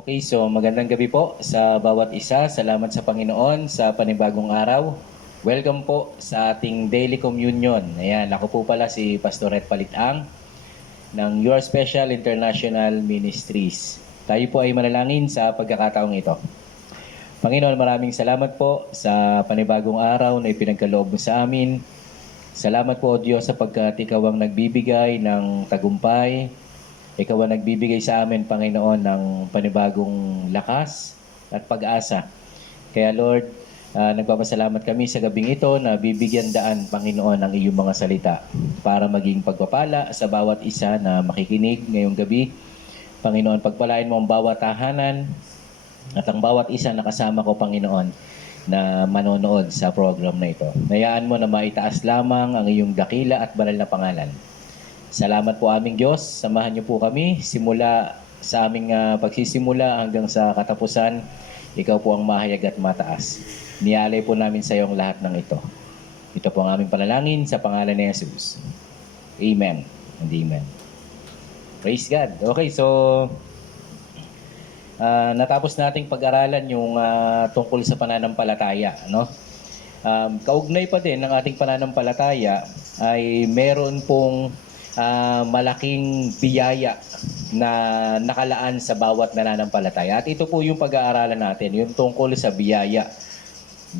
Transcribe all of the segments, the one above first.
Okay, so magandang gabi po sa bawat isa. Salamat sa Panginoon sa panibagong araw. Welcome po sa ating Daily Communion. Ayan, ako po pala si Pastor Ed Palitang ng Your Special International Ministries. Tayo po ay manalangin sa pagkakataong ito. Panginoon, maraming salamat po sa panibagong araw na ipinagkaloob mo sa amin. Salamat po, O Diyos, sapagkat Ikaw ang nagbibigay ng tagumpay. Ikaw ang nagbibigay sa amin, Panginoon, ng panibagong lakas at pag-asa. Kaya Lord, nagpapasalamat kami sa gabing ito na bibigyan daan, Panginoon, ang iyong mga salita para maging pagpapala sa bawat isa na makikinig ngayong gabi. Panginoon, pagpalain mo ang bawat tahanan at ang bawat isa na kasama ko, Panginoon, na manonood sa program na ito. Hayaan mo na maitaas lamang ang iyong dakila at banal na pangalan. Salamat po aming Diyos. Samahan niyo po kami simula sa aming pagsisimula hanggang sa katapusan. Ikaw po ang mahayag at mataas. Nialay po namin sa iyo ang lahat ng ito. Ito po ang aming panalangin sa pangalan ni Jesus. Amen and amen. Praise God. Okay, so natapos nating pag-aralan yung tungkol sa pananampalataya, no? Kaugnay pa din ng ating pananampalataya ay meron pong malaking biyaya na nakalaan sa bawat nananampalataya. At ito po yung pag-aaralan natin, yung tungkol sa biyaya.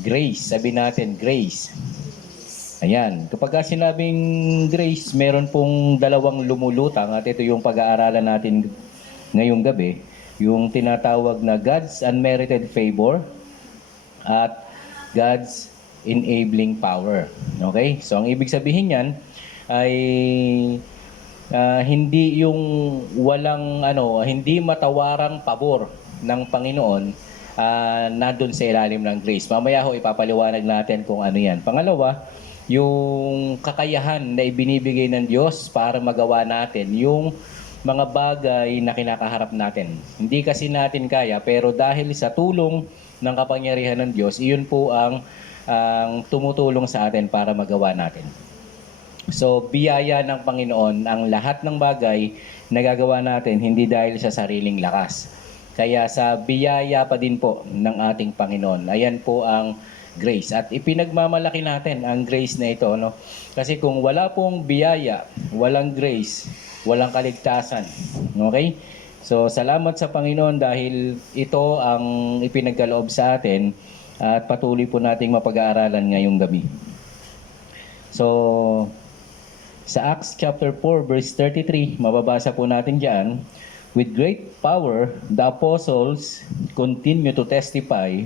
Grace, sabi natin, grace. Ayan, kapag sinabing grace, meron pong dalawang lumulutang at ito yung pag-aaralan natin ngayong gabi, yung tinatawag na God's unmerited favor at God's enabling power. Okay? So, ang ibig sabihin yan, ay hindi yung hindi matawarang pabor ng Panginoon nandun sa ilalim ng grace. Mamaya ho ipapaliwanag natin kung ano yan. Pangalawa, yung kakayahan na ibinibigay ng Diyos para magawa natin yung mga bagay na kinakaharap natin. Hindi kasi natin kaya, pero dahil sa tulong ng kapangyarihan ng Diyos, iyon po ang tumutulong sa atin para magawa natin. So, biyaya ng Panginoon ang lahat ng bagay na gagawa natin hindi dahil sa sariling lakas. Kaya sa biyaya pa din po ng ating Panginoon. Ayan po ang grace. At ipinagmamalaki natin ang grace na ito, no? Kasi kung wala pong biyaya, walang grace, walang kaligtasan. Okay? So, salamat sa Panginoon dahil ito ang ipinagkaloob sa atin at patuloy po nating mapag-aaralan ngayong gabi. So, sa Acts chapter 4 verse 33, mababasa po natin diyan, with great power the apostles continue to testify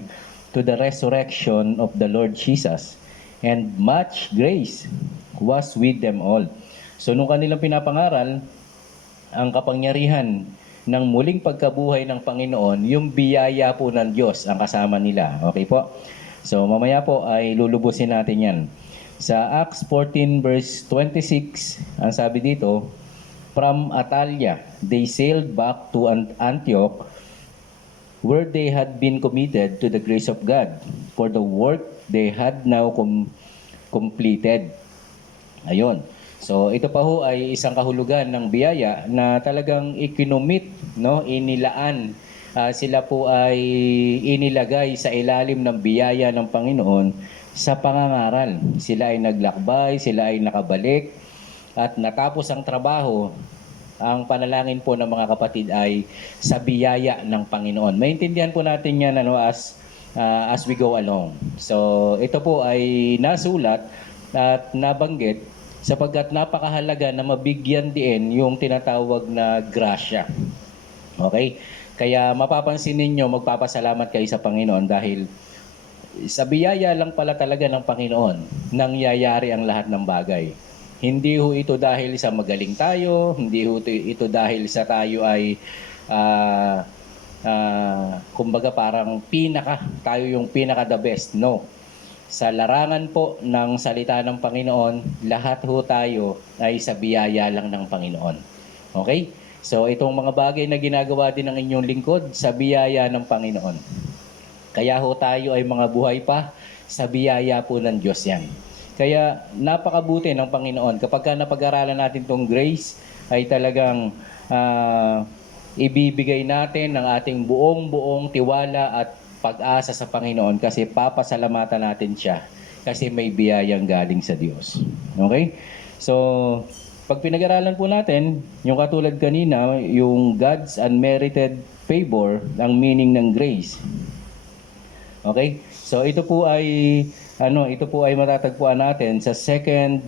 to the resurrection of the Lord Jesus, and much grace was with them all. So nung kanilang pinapangaral ang kapangyarihan ng muling pagkabuhay ng Panginoon, yung biyaya po ng Diyos ang kasama nila. Okay po? So mamaya po ay lulubusin natin yan. Sa Acts 14 verse 26, ang sabi dito, from Atalia, they sailed back to Antioch, where they had been committed to the grace of God for the work they had now completed. Ayun. So ito pa ho ay isang kahulugan ng biyaya na talagang ikinomit, no, inilaan. Sila po ay inilagay sa ilalim ng biyaya ng Panginoon sa pangangaral. Sila ay naglakbay, sila ay nakabalik, at natapos ang trabaho. Ang panalangin po ng mga kapatid ay sa biyaya ng Panginoon. Maintindihan po natin yan as we go along. So ito po ay nasulat at nabanggit sapagkat napakahalaga na mabigyan din yung tinatawag na grasya. Okay? Kaya mapapansin ninyo, magpapasalamat kayo sa Panginoon dahil sa biyaya lang pala talaga ng Panginoon nangyayari ang lahat ng bagay. Hindi ho ito dahil sa magaling tayo, hindi ho ito dahil sa tayo ay kumbaga parang tayo yung pinaka the best. No. Sa larangan po ng salita ng Panginoon, lahat ho tayo ay sa biyaya lang ng Panginoon. Okay? So itong mga bagay na ginagawa din ng inyong lingkod, sa biyaya ng Panginoon. Kaya ho tayo ay mga buhay pa, sa biyaya po ng Diyos yan. Kaya napakabuti ng Panginoon. Kapag napag-aralan natin itong grace, ay talagang ibibigay natin ang ating buong tiwala at pag-asa sa Panginoon kasi papasalamatan natin siya kasi may biyayang galing sa Diyos. Okay? So, pag pinag-aralan po natin, yung katulad kanina, yung God's unmerited favor, ang meaning ng grace. Okay? So, ito po ay matatagpuan natin sa 2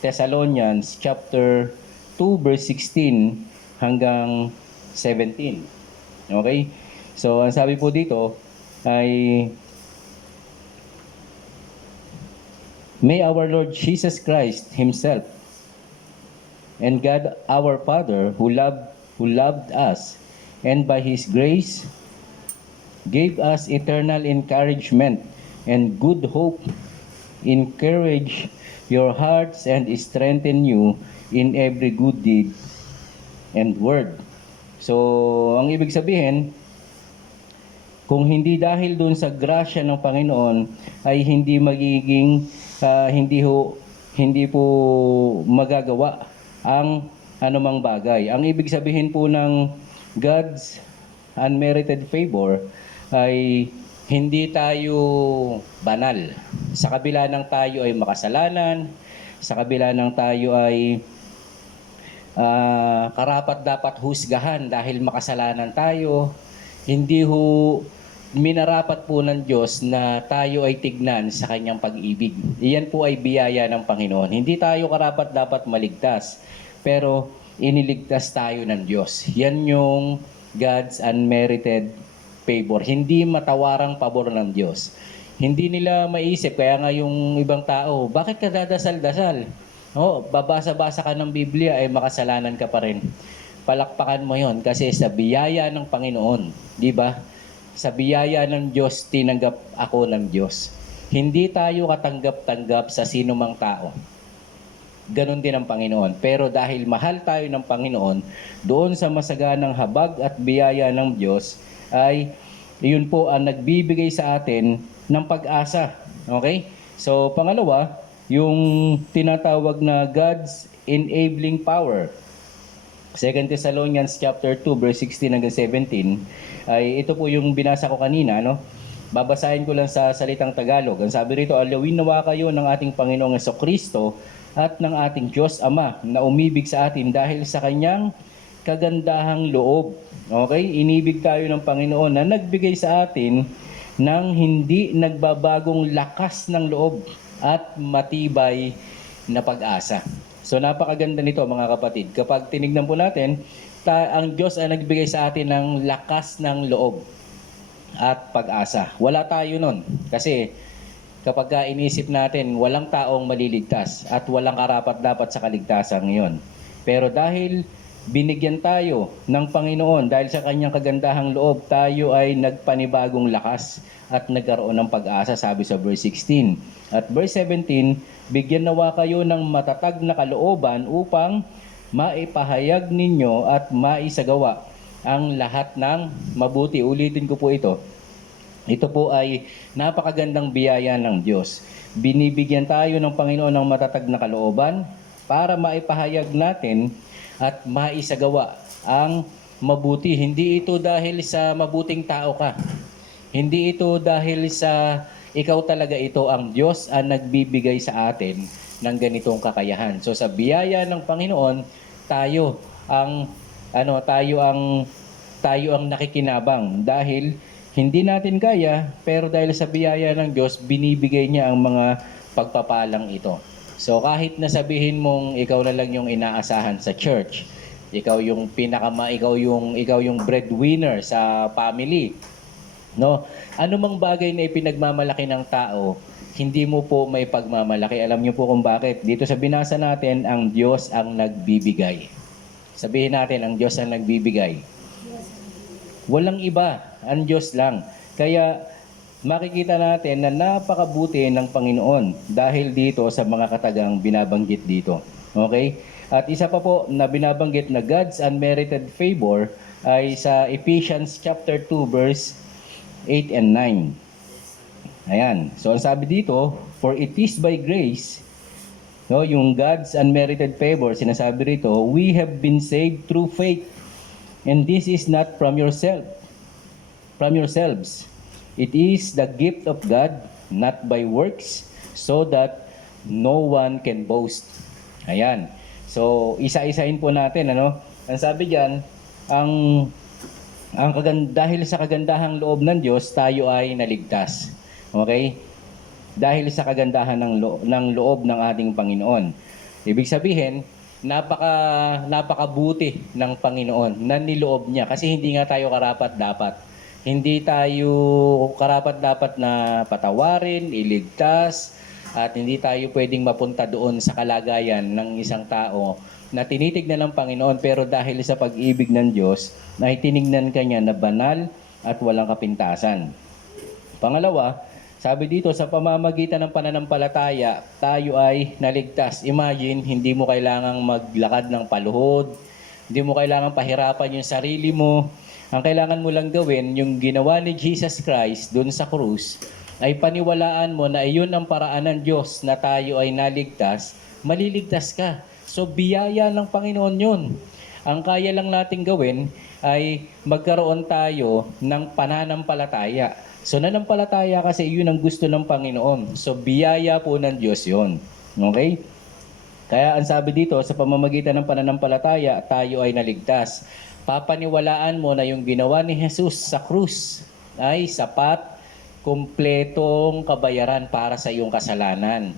Thessalonians chapter 2 verse 16 hanggang 17. Okay? So, ang sabi po dito ay, May our Lord Jesus Christ Himself and God our Father who loved us and by His grace gave us eternal encouragement and good hope, encourage your hearts and strengthen you in every good deed and word. So, ang ibig sabihin, kung hindi dahil dun sa grasya ng Panginoon ay hindi magiging hindi po magagawa ang anumang bagay. Ang ibig sabihin po ng God's unmerited favor ay hindi tayo banal. Sa kabila ng tayo ay makasalanan, sa kabila ng tayo ay karapat dapat husgahan dahil makasalanan tayo, hindi ho minarapat po ng Diyos na tayo ay tignan sa kanyang pag-ibig. Iyan po ay biyaya ng Panginoon. Hindi tayo karapat dapat maligtas, pero iniligtas tayo ng Diyos. Yan yung God's unmerited favor. Hindi matawarang pabor ng Diyos. Hindi nila maisip, kaya nga yung ibang tao, bakit ka dadasal-dasal? Babasa-basa ka ng Biblia ay makasalanan ka pa rin. Palakpakan mo yon kasi sa biyaya ng Panginoon, di ba? Sa biyaya ng Diyos, tinanggap ako ng Diyos. Hindi tayo katanggap-tanggap sa sino mang tao. Ganon din ang Panginoon. Pero dahil mahal tayo ng Panginoon, doon sa masaganang habag at biyaya ng Diyos, ay yun po ang nagbibigay sa atin ng pag-asa. Okay? So, pangalawa, yung tinatawag na God's enabling power. 2 Thessalonians chapter 2 verse 16 hanggang 17 ay ito po yung binasa ko kanina, no? Babasahin ko lang sa salitang Tagalog. Ang sabi rito, alawin nawa kayo ng ating Panginoong Jesucristo at ng ating Diyos Ama na umibig sa atin dahil sa kanyang kagandahang loob. Okay? Inibig tayo ng Panginoon na nagbigay sa atin ng hindi nagbabagong lakas ng loob at matibay na pag-asa. So napakaganda nito mga kapatid. Kapag tinignan po natin, ang Diyos ay nagbigay sa atin ng lakas ng loob at pag-asa. Wala tayo nun. Kasi kapag inisip natin, walang taong maliligtas at walang karapat-dapat sa kaligtasan ngayon. Pero dahil binigyan tayo ng Panginoon, dahil sa kanyang kagandahang loob, tayo ay nagpanibagong lakas at nagkaroon ng pag-asa, sabi sa verse 16. At verse 17, bigyan nawa kayo ng matatag na kalooban upang maipahayag ninyo at maisagawa ang lahat ng mabuti. Ulitin ko po ito. Ito po ay napakagandang biyaya ng Diyos. Binibigyan tayo ng Panginoon ng matatag na kalooban para maipahayag natin at maisagawa ang mabuti. Hindi ito dahil sa mabuting tao ka. Hindi ito dahil sa ikaw talaga ito, ang Diyos ang nagbibigay sa atin ng ganitong kakayahan. So sa biyaya ng Panginoon, tayo ang nakikinabang dahil hindi natin kaya, pero dahil sa biyaya ng Diyos, binibigay niya ang mga pagpapalang ito. So kahit na sabihin mong ikaw na lang yung inaasahan sa church, ikaw yung breadwinner sa family, no? Anumang bagay na ipinagmamalaki ng tao, hindi mo po may pagmamalaki. Alam niyo po kung bakit. Dito sa binasa natin, ang Diyos ang nagbibigay. Sabihin natin, ang Diyos ang nagbibigay. Walang iba, ang Diyos lang. Kaya makikita natin na napakabuti ng Panginoon dahil dito sa mga katagang binabanggit dito. Okay? At isa pa po na binabanggit na God's unmerited favor ay sa Ephesians chapter 2 verse 8 and 9. Ayan. So, ang sabi dito, for it is by grace, yung God's unmerited favor, sinasabi rito, we have been saved through faith. And this is not from yourselves. It is the gift of God, not by works, so that no one can boast. Ayan. So, isa-isahin po natin, ano? Ang sabi diyan, ang dahil sa kagandahang loob ng Diyos, tayo ay naligtas. Okay? Dahil sa kagandahan ng loob ng ating Panginoon. Ibig sabihin, napakabuti ng Panginoon na niloob niya kasi hindi nga tayo karapat-dapat. Hindi tayo karapat-dapat na patawarin, iligtas, at hindi tayo pwedeng mapunta doon sa kalagayan ng isang tao na tinitignan ng Panginoon, pero dahil sa pag-ibig ng Diyos, ay tinignan kanya na banal at walang kapintasan. Pangalawa, sabi dito, sa pamamagitan ng pananampalataya, tayo ay naligtas. Imagine, hindi mo kailangang maglakad ng paluhod, hindi mo kailangang pahirapan yung sarili mo. Ang kailangan mo lang gawin, yung ginawa ni Jesus Christ doon sa krus, ay paniwalaan mo na iyon ang paraan ng Diyos na tayo ay naligtas, maliligtas ka. So, biyaya ng Panginoon yun. Ang kaya lang natin gawin ay magkaroon tayo ng pananampalataya. So, nanampalataya kasi yun ang gusto ng Panginoon. So, biyaya po ng Diyos yun. Okay? Kaya ang sabi dito, sa pamamagitan ng pananampalataya, tayo ay naligtas. Papaniwalaan mo na yung ginawa ni Jesus sa krus ay sapat, kumpletong kabayaran para sa iyong kasalanan.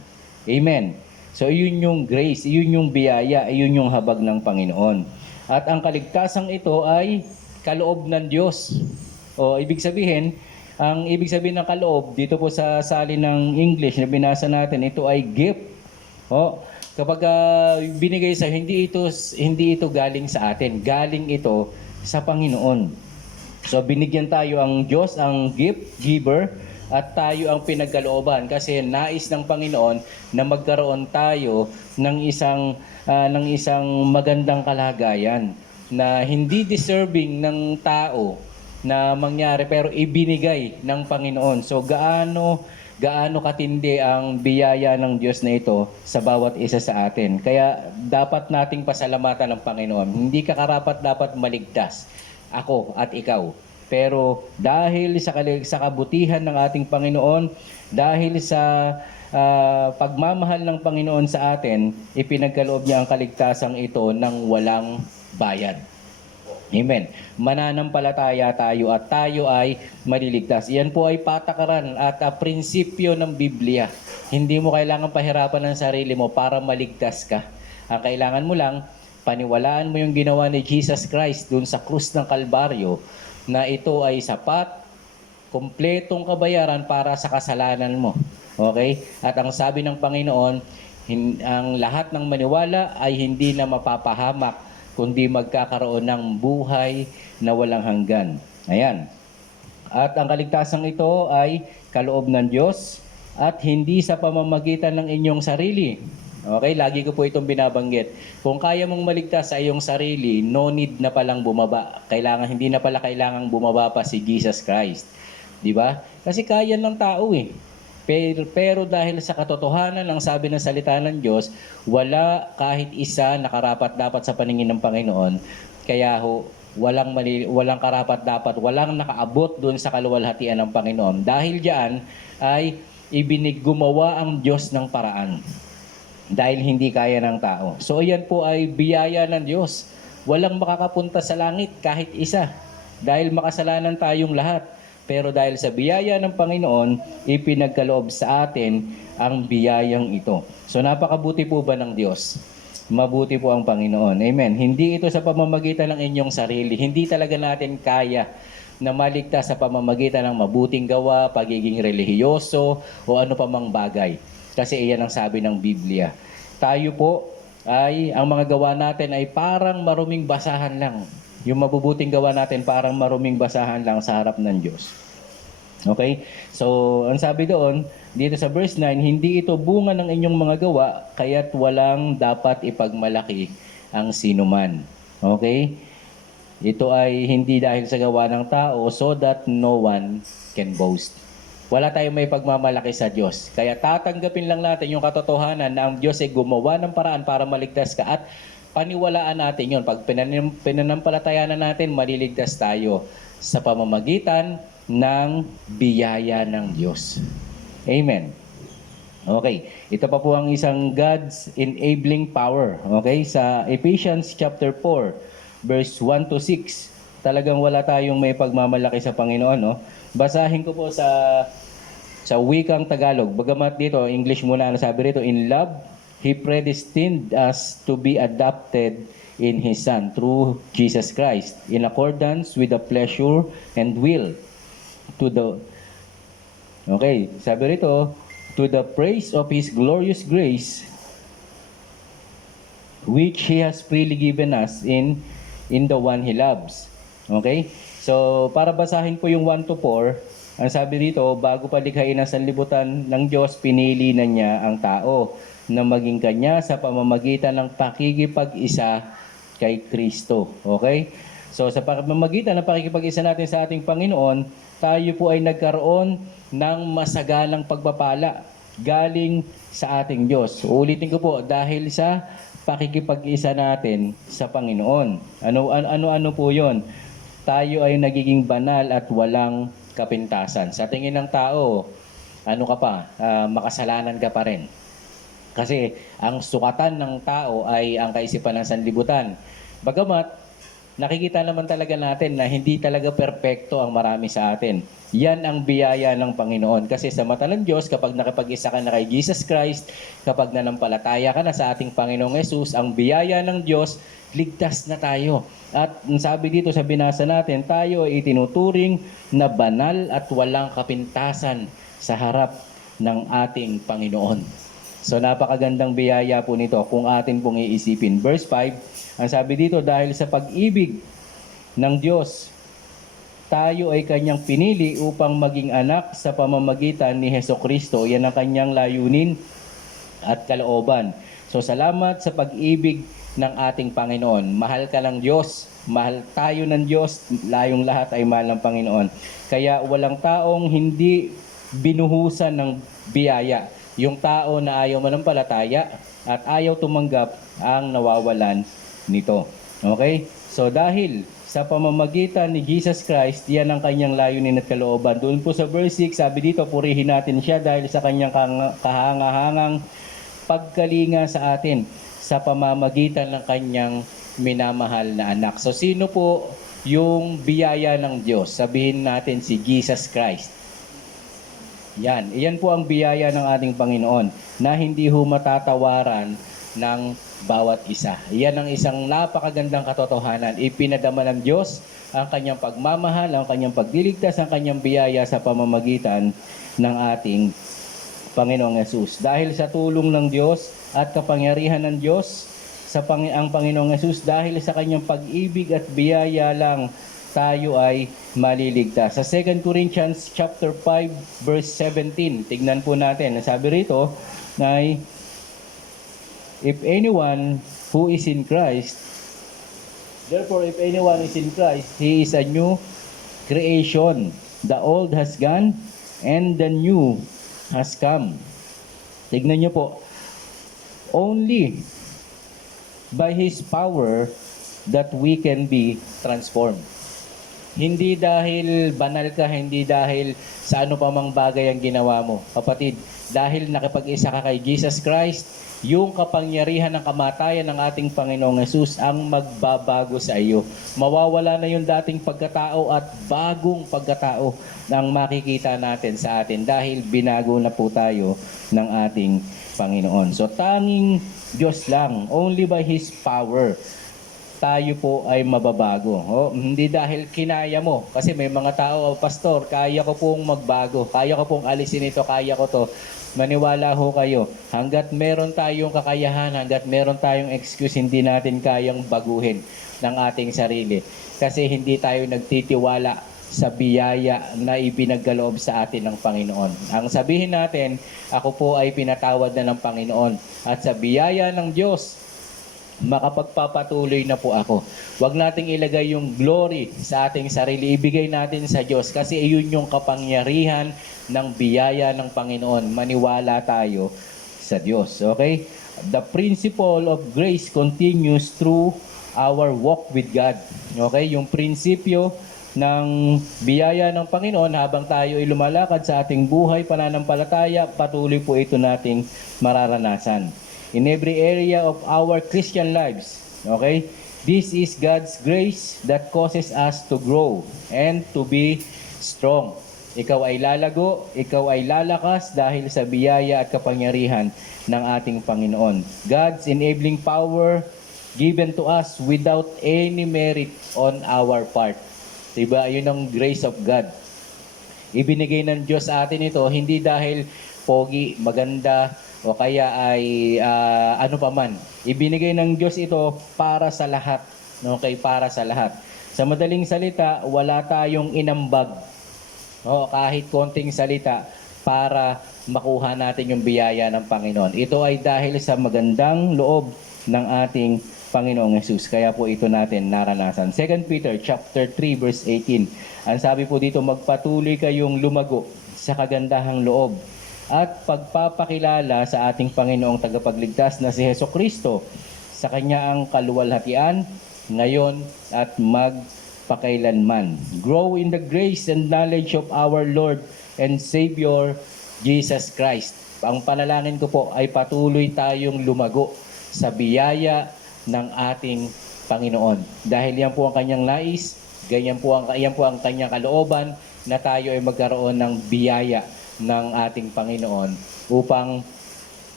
Amen. So, yun yung grace, yun yung biyaya, yun yung habag ng Panginoon. At ang kaligtasang ito ay kaloob ng Diyos. O, ibig sabihin ng kaloob, dito po sa salin ng English na binasa natin, ito ay gift. O, kapag binigay sa hindi ito galing sa atin, galing ito sa Panginoon. So, binigyan tayo ang Diyos, ang gift, giver, at tayo ang pinagkalooban kasi nais ng Panginoon na magkaroon tayo ng isang magandang kalagayan na hindi deserving ng tao na mangyari pero ibinigay ng Panginoon. So gaano katindi ang biyaya ng Diyos na ito sa bawat isa sa atin. Kaya dapat nating pasalamatan ng Panginoon. Hindi ka karapat dapat maligtas, ako at ikaw. Pero dahil sa kabutihan ng ating Panginoon, dahil sa pagmamahal ng Panginoon sa atin, ipinagkaloob niya ang kaligtasang ito ng walang bayad. Amen. Mananampalataya tayo at tayo ay maliligtas. Iyan po ay patakaran at prinsipyo ng Biblia. Hindi mo kailangan pahirapan ng sarili mo para maligtas ka. Ang kailangan mo lang, paniwalaan mo yung ginawa ni Jesus Christ dun sa krus ng Kalbaryo, na ito ay sapat, kumpletong kabayaran para sa kasalanan mo. Okay? At ang sabi ng Panginoon, ang lahat ng maniwala ay hindi na mapapahamak, kundi magkakaroon ng buhay na walang hanggan. Ayan. At ang kaligtasang ito ay kaloob ng Diyos at hindi sa pamamagitan ng inyong sarili. Okay, lagi ko po itong binabanggit. Kung kaya mong maligtas sa iyong sarili, no need na palang bumaba. Hindi na pala kailangang bumaba pa si Jesus Christ. Di ba? Kasi kaya ng tao eh. Pero dahil sa katotohanan ng sabi ng salita ng Diyos, wala kahit isa na karapat-dapat sa paningin ng Panginoon. Kaya walang karapat-dapat, walang nakaabot doon sa kaluwalhatian ng Panginoon. Dahil diyan ay gumawa ang Diyos ng paraan. Dahil hindi kaya ng tao. So yan po ay biyaya ng Diyos. Walang makakapunta sa langit kahit isa. Dahil makasalanan tayong lahat. Pero dahil sa biyaya ng Panginoon, ipinagkaloob sa atin ang biyayang ito. So napakabuti po ba ng Diyos? Mabuti po ang Panginoon. Amen. Hindi ito sa pamamagitan ng inyong sarili. Hindi talaga natin kaya na maligtas sa pamamagitan ng mabuting gawa, pagiging relihiyoso, o ano pa mang bagay. Kasi iyan ang sabi ng Biblia. Tayo po ang mga gawa natin ay parang maruming basahan lang. Yung mabubuting gawa natin parang maruming basahan lang sa harap ng Diyos. Okay? So, ang sabi doon, dito sa verse 9, hindi ito bunga ng inyong mga gawa, kaya't walang dapat ipagmalaki ang sinuman. Okay? Ito ay hindi dahil sa gawa ng tao so that no one can boast. Wala tayong may pagmamalaki sa Diyos. Kaya tatanggapin lang natin yung katotohanan na ang Diyos ay gumawa ng paraan para maligtas ka at paniwalaan natin yon. Pag pinanampalataya na natin, maliligtas tayo sa pamamagitan ng biyaya ng Diyos. Amen. Okay, ito pa po ang isang God's enabling power. Okay, sa Ephesians chapter 4, verse 1 to 6. Talagang wala tayong may pagmamalaki sa Panginoon, no? Basahin ko po sa wikang Tagalog. Bagamat dito, English muna ang sabi rito, in love, He predestined us to be adopted in His Son through Jesus Christ in accordance with the pleasure and will to the Okay, sabi rito, to the praise of His glorious grace, which He has freely given us in the one He loves. Okay? So, para basahin po yung 1 to 4, ang sabi dito, bago palikhain ang sanlibutan ng Diyos, pinili na niya ang tao na maging kanya sa pamamagitan ng pakikipag-isa kay Kristo. Okay? So, sa pamamagitan ng pakikipag-isa natin sa ating Panginoon, tayo po ay nagkaroon ng masaganang pagpapala galing sa ating Diyos. Ulitin ko po, dahil sa pakikipag-isa natin sa Panginoon. Ano po yon? Tayo ay nagiging banal at walang kapintasan. Sa tingin ng tao, ano ka pa? Makasalanan ka pa rin. Kasi ang sukatan ng tao ay ang kaisipan ng sanlibutan. Bagamat, nakikita naman talaga natin na hindi talaga perpekto ang marami sa atin. Yan ang biyaya ng Panginoon. Kasi sa mata ng Diyos, kapag nakipag-isa ka na kay Jesus Christ, kapag nanampalataya ka na sa ating Panginoong Yesus, ang biyaya ng Diyos, ligtas na tayo. At sabi dito sa binasa natin, tayo ay itinuturing na banal at walang kapintasan sa harap ng ating Panginoon. So napakagandang biyaya po nito kung atin pong iisipin. Verse 5, ang sabi dito, dahil sa pag-ibig ng Diyos, tayo ay kanyang pinili upang maging anak sa pamamagitan ni Hesukristo. Yan ang kanyang layunin at kalooban. So salamat sa pag-ibig ng ating Panginoon. Mahal ka ng Diyos, mahal tayo ng Diyos, layong lahat ay mahal ng Panginoon. Kaya walang taong hindi binuhusan ng biyaya. Yung tao na ayaw manampalataya at ayaw tumanggap ang nawawalan nito. Okay? So dahil sa pamamagitan ni Jesus Christ, yan ang kanyang layunin at kalooban. Doon po sa verse 6, sabi dito, purihin natin siya dahil sa kanyang kahangahangang pagkalinga sa atin sa pamamagitan ng kanyang minamahal na anak. So sino po yung biyaya ng Diyos? Sabihin natin si Jesus Christ. Iyan po ang biyaya ng ating Panginoon na hindi ho matatawaran ng bawat isa. Iyan ang isang napakagandang katotohanan. Ipinadama ng Diyos ang kanyang pagmamahal, ang kanyang pagliligtas, ang kanyang biyaya sa pamamagitan ng ating Panginoong Yesus. Dahil sa tulong ng Diyos at kapangyarihan ng Diyos, ang Panginoong Yesus, dahil sa kanyang pag-ibig at biyaya lang, tayo ay maliligtas. Sa 2 Corinthians chapter 5 verse 17, tignan po natin. Sabi rito na if anyone who is in Christ, therefore if anyone is in Christ, he is a new creation. The old has gone and the new has come. Tignan niyo po. Only by His power that we can be transformed. Hindi dahil banal ka, hindi dahil sa ano pa mang bagay ang ginawa mo. Kapatid, dahil nakipag-isa ka kay Jesus Christ, yung kapangyarihan ng kamatayan ng ating Panginoong Yesus ang magbabago sa iyo. Mawawala na yung dating pagkatao at bagong pagkatao ang makikita natin sa atin dahil binago na po tayo ng ating Panginoon. So tanging Diyos lang, only by His power, tayo po ay mababago. Hindi dahil kinaya mo. Kasi may mga tao, pastor, kaya ko pong magbago. Kaya ko pong alisin ito, kaya ko to. Maniwala ho kayo. Hanggat meron tayong kakayahan, hanggat meron tayong excuse, hindi natin kayang baguhin ng ating sarili. Kasi hindi tayo nagtitiwala sa biyaya na ipinagkaloob sa atin ng Panginoon. Ang sabihin natin, ako po ay pinatawad na ng Panginoon. At sa biyaya ng Diyos, makapagpapatuloy na po ako. Huwag nating ilagay yung glory sa ating sarili. Ibigay natin sa Diyos kasi iyon yung kapangyarihan ng biyaya ng Panginoon. Maniwala tayo sa Diyos. Okay? the principle of grace continues through our walk with God. Okay? Yung prinsipyo ng biyaya ng Panginoon habang tayo ay lumalakad sa ating buhay, pananampalataya, patuloy po ito nating mararanasan. In every area of our Christian lives, okay? This is God's grace that causes us to grow and to be strong. Ikaw ay lalago, ikaw ay lalakas dahil sa biyaya at kapangyarihan ng ating Panginoon. God's enabling power given to us without any merit on our part. Diba? Yun ang grace of God. Ibinigay ng Diyos sa atin ito, hindi dahil pogi, maganda, o kaya ay ano pa man. Ibinigay ng Diyos ito para sa lahat. Okay? Para sa lahat. Sa madaling salita, wala tayong inambag. Kahit konting salita para makuha natin yung biyaya ng Panginoon. Ito ay dahil sa magandang loob ng ating Panginoong Hesus. Kaya po ito natin naranasan. 2 Peter chapter 3 verse 18. Ang sabi po dito, magpatuloy kayong lumago sa kagandahang loob at pagpapakilala sa ating Panginoong tagapagligtas na si Hesukristo sa kanya ang kaluwalhatian ngayon at magpakailanman. Grow in the grace and knowledge of our Lord and Savior Jesus Christ. Ang panalangin ko po ay patuloy tayong lumago sa biyaya ng ating Panginoon. Dahil yan po ang kanyang nais, yan po ang kanyang kalooban na tayo ay magkaroon ng biyaya ng ating Panginoon upang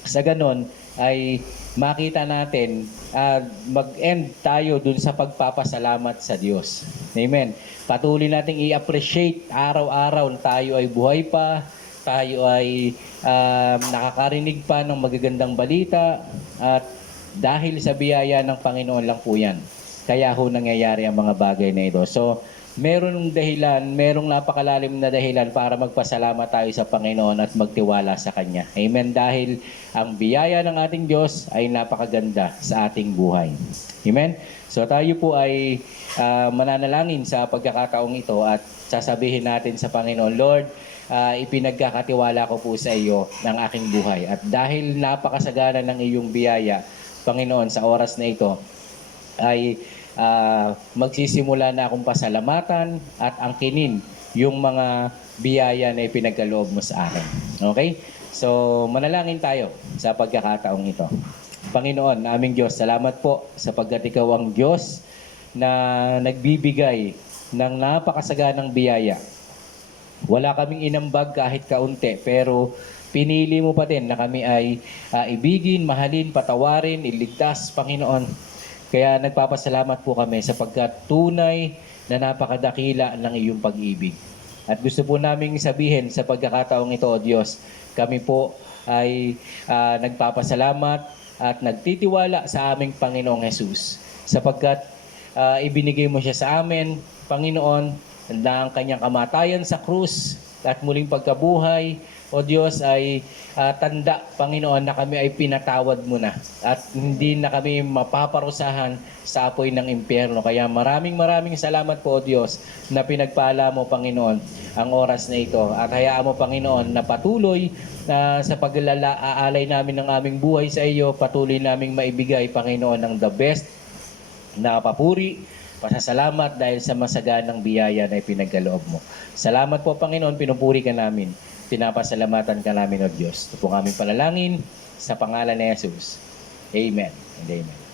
sa ganon ay makita natin mag-end tayo dun sa pagpapasalamat sa Diyos. Amen. Patuloy nating i-appreciate araw-araw na tayo ay buhay pa, tayo ay nakakarinig pa ng magagandang balita at dahil sa biyaya ng Panginoon lang po yan. Kaya ho nangyayari ang mga bagay na ito. So, merong napakalalim na dahilan para magpasalamat tayo sa Panginoon at magtiwala sa Kanya. Amen. Dahil ang biyaya ng ating Diyos ay napakaganda sa ating buhay. Amen. So, tayo po ay mananalangin sa pagkakataong ito at sasabihin natin sa Panginoon, Lord, ipinagkakatiwala ko po sa iyo ng aking buhay. At dahil napakasagana ng iyong biyaya, Panginoon, sa oras na ito ay magsisimula na akong pasalamatan at angkinin yung mga biyaya na ipinagkaloob mo sa akin. Okay? So, manalangin tayo sa pagkakataong ito. Panginoon, aming Diyos, salamat po sapagkat ikaw ang Diyos na nagbibigay ng napakasaganang biyaya. Wala kaming inambag kahit kaunti, pero pinili mo pa din na kami ay ibigin, mahalin, patawarin, iligtas, Panginoon. Kaya nagpapasalamat po kami sapagkat tunay na napakadakila ng iyong pag-ibig. At gusto po naming sabihin sa pagkakataong ito, O Diyos, kami po ay nagpapasalamat at nagtitiwala sa aming Panginoong Hesus. Sapagkat ibinigay mo siya sa amin, Panginoon, na ang kanyang kamatayan sa krus at muling pagkabuhay, O Diyos, ay tanda, Panginoon, na kami ay pinatawad mo na at hindi na kami mapaparusahan sa apoy ng impyerno. Kaya maraming salamat po, O Diyos, na pinagpala mo, Panginoon, ang oras na ito. At hayaan mo, Panginoon, na patuloy sa pag-aalay namin ng aming buhay sa iyo, patuloy naming maibigay, Panginoon, ng the best na papuri, pasasalamat dahil sa masaganang biyaya na ipinagkaloob mo. Salamat po, Panginoon, pinupuri ka namin. Pinapasalamatan ka namin, O Diyos. Ito po aming panalangin sa pangalan ni Jesus. Amen and amen.